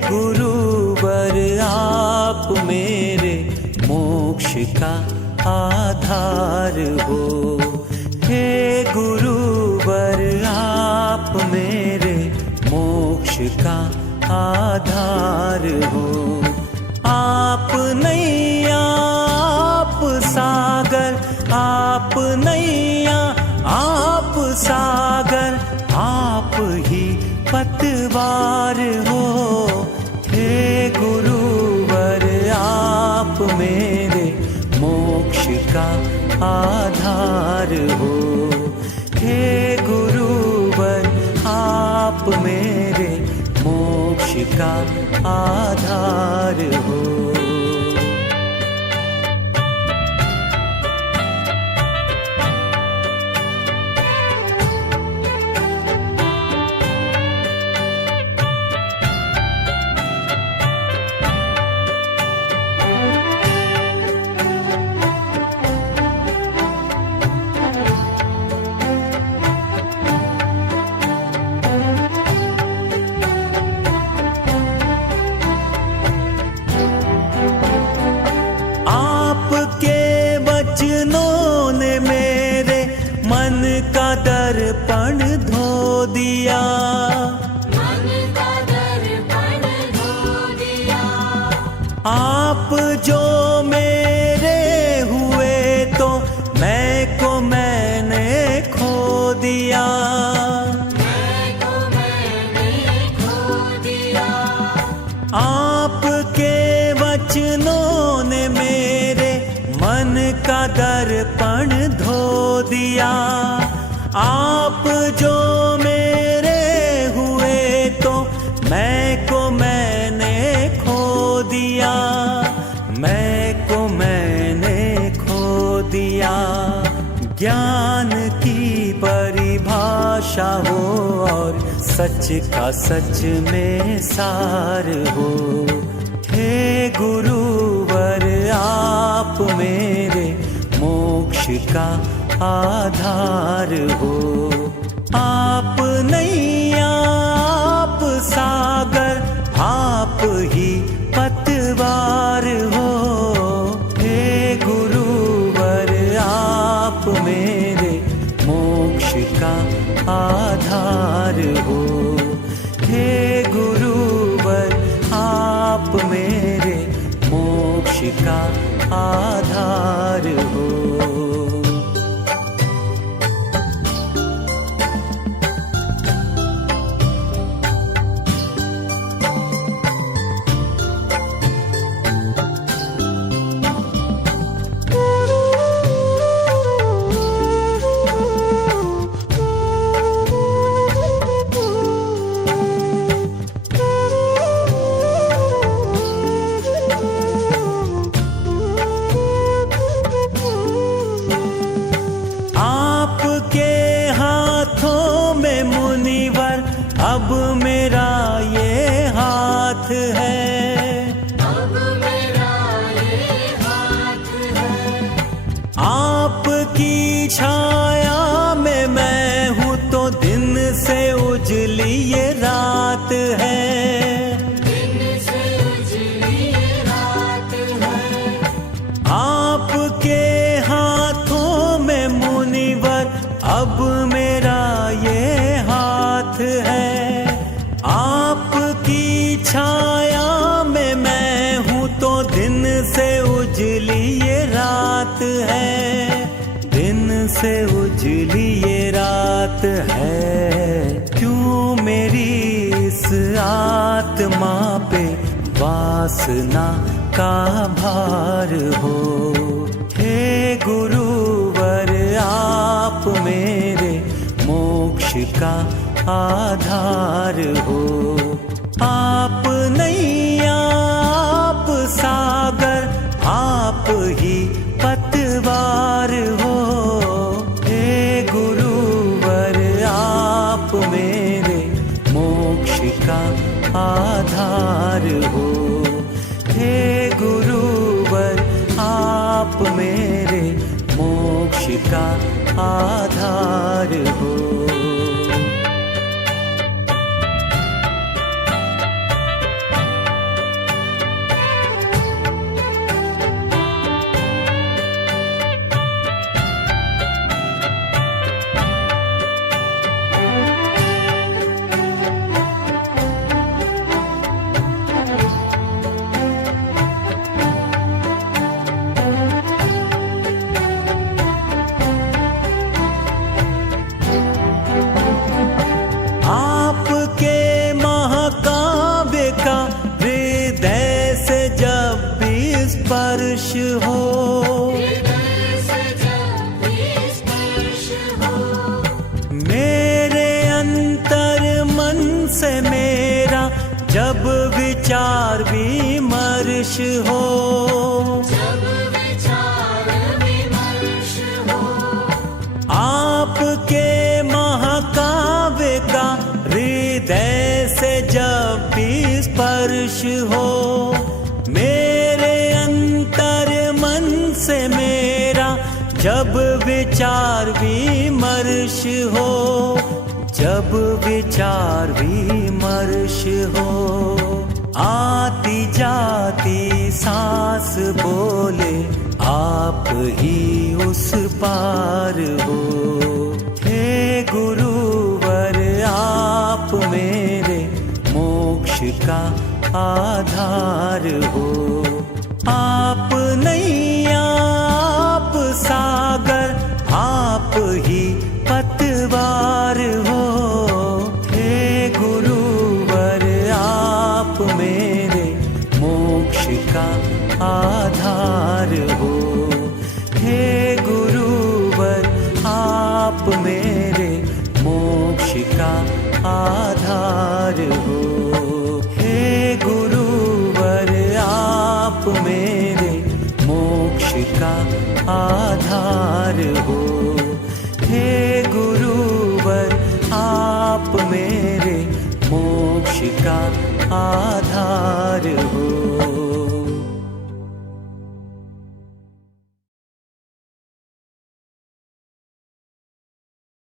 गुरुवर आप मेरे मोक्ष का आधार हो। हे गुरुवर आप मेरे मोक्ष का आधार हो। आप नैया आप सागर, आप नैया आप सागर, आप ही पतवार हो। हे गुरुवर आप मेरे मोक्ष का आधार हो। हे गुरुवर आप मेरे मोक्ष का आधार हो। वचनों ने मेरे मन का दर्पण धो दिया, मन का दर्पण धो दिया। आप जो मेरे हुए तो मैं को मैंने खो दिया, मैं को मैंने खो दिया। आपके वचनों ने मेरे मन का दर्पण धो दिया। आप जो मेरे हुए तो मैं को मैंने खो दिया, मैं को मैंने खो दिया। ज्ञान की परिभाषा हो और सच का सच में सार हो। हे गुरुवर आप मेरे मोक्ष का आधार हो। आप नैया आप सागर, आप ही पतवार हो। हे गुरुवर आप मेरे मोक्ष का आधार हो। हे गुरुवर आप मेरे मोक्ष का आधार हो। अब मेरा ये हाथ है, अब मेरा ये हाथ है। आपकी छाया में मैं हूँ तो दिन से उजली ये रात है, दिन से उजली ये रात है। आपके हाथों में मुनिवर अब मेरा ये हाथ है। आपकी छाया में मैं हूँ तो दिन से उजली ये रात है, दिन से उजली ये रात है। क्यों मेरी इस आत्मा पे वासना का भार हो। हे गुरुवर आप मेरे मोक्ष का आधार हो। आप नैया आप सागर, आप ही पतवार हो। हे गुरुवर आप मेरे मोक्ष का आधार हो। हे गुरुवर आप मेरे मोक्ष का आधार हो। जब विचार विमर्श हो, जब विचार विमर्श हो, आपके महाकाव्य का हृदय से जब भी स्पर्श हो, मेरे अंतर मन से मेरा जब विचार विमर्श हो, जब विचार विमर्श हो, आती जाती सांस बोले आप ही उस पार हो। हे गुरुवर आप मेरे मोक्ष का आधार हो। आप नैया आप सागर आप ही पतवार हो। हे गुरुवर आप मेरे मोक्ष का आधार हो। हे गुरुवर आप मेरे मोक्ष का आधार हो। हे गुरुवर आप मेरे मोक्ष का आधार हो। हे गुरुवर आप मेरे मोक्ष का आधार हो।